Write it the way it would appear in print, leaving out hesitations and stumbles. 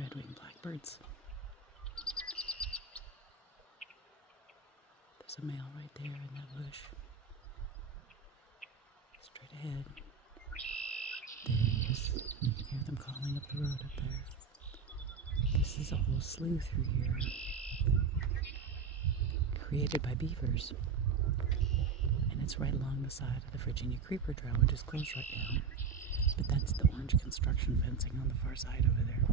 red-winged blackbirds. There's a male right there in that bush. Straight ahead. There he is. You can hear them calling up the road up there. This is a whole slough through here, created by beavers. And it's right along the side of the Virginia Creeper Trail, which is closed right now. But that's the orange construction fencing on the far side over there.